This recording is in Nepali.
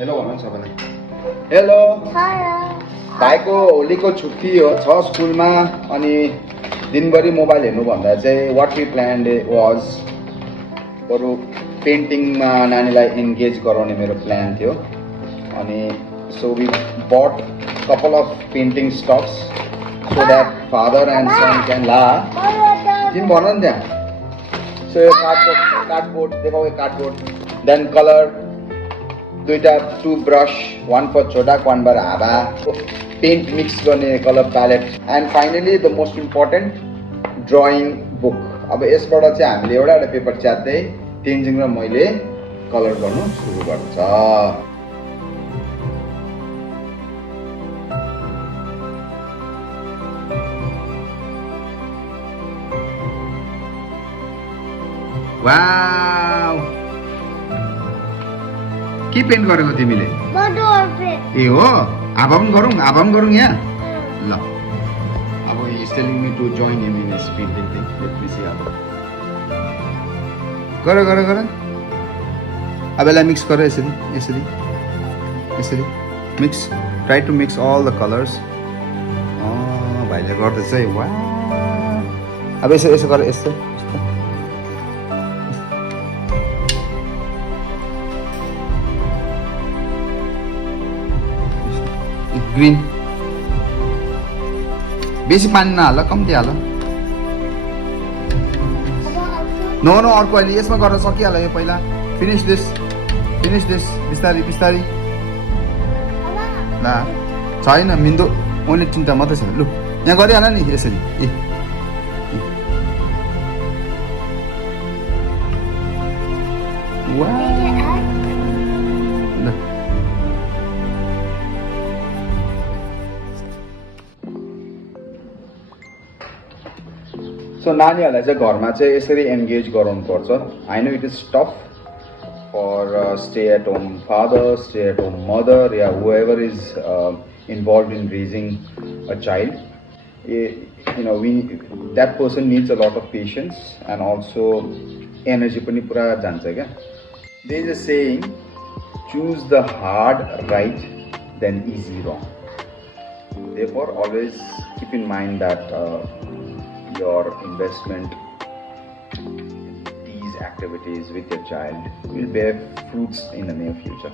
हेलो भन्नु सबैलाई हेलो भाइको होलीको छुट्टी हो छ स्कुलमा अनि दिनभरि मोबाइल हेर्नु भन्दा चाहिँ वाट वी प्लान्ड वाज बरु पेन्टिङमा नानीलाई एन्गेज गराउने मेरो प्लान थियो अनि so we bought couple of painting stocks so that father and son can ला तिमी भन नि त्यहाँ सो यो कार्डबोर्ड देखाऊ यो कार्डबोर्ड देन कलर दुईटा टू ब्रश वान फर छोटाक वान फर हावा पेन्ट मिक्स गर्ने colour palette and finally the most important drawing book अब यसबाट चाहिँ हामीले एउटा पेपर च्यात्दै तेन्जिङ र मैले कलर गर्नु सुरु गर्छ वाउ के पेन्ट गरेको तिमीले ए हो आभा पनि गरौँ यहाँ ल अब is telling me to join him in his painting thing let me see अब गर अब यसलाई मिक्स गर यसरी mix try to mix all the colours भाइले गर्दैछ है वा अब यसो गर यस्तो ग्रीन बेसी पानी नहाल कम्ती हाल नो अर्को अहिले यसमा गर्न सकिहाल यो पहिला फिनिस दिस बिस्तारी ला छैन मिन्दो ओन्ली चिन्ता मात्रै छ लु यहाँ गरिहाल नि यसरी सो नानीहरूलाई चाहिँ घरमा चाहिँ यसरी एन्गेज गराउनु पर्छ I know it is tough for stay at home father stay at home mother या whoever is involve in raising a child you know we that person needs a lot of patience and also energy पनि पुरा जान्छ क्या they is a saying choose the hard right than easy wrong therefore always keep in mind that your investment in these activities with your child will bear fruits in the near future.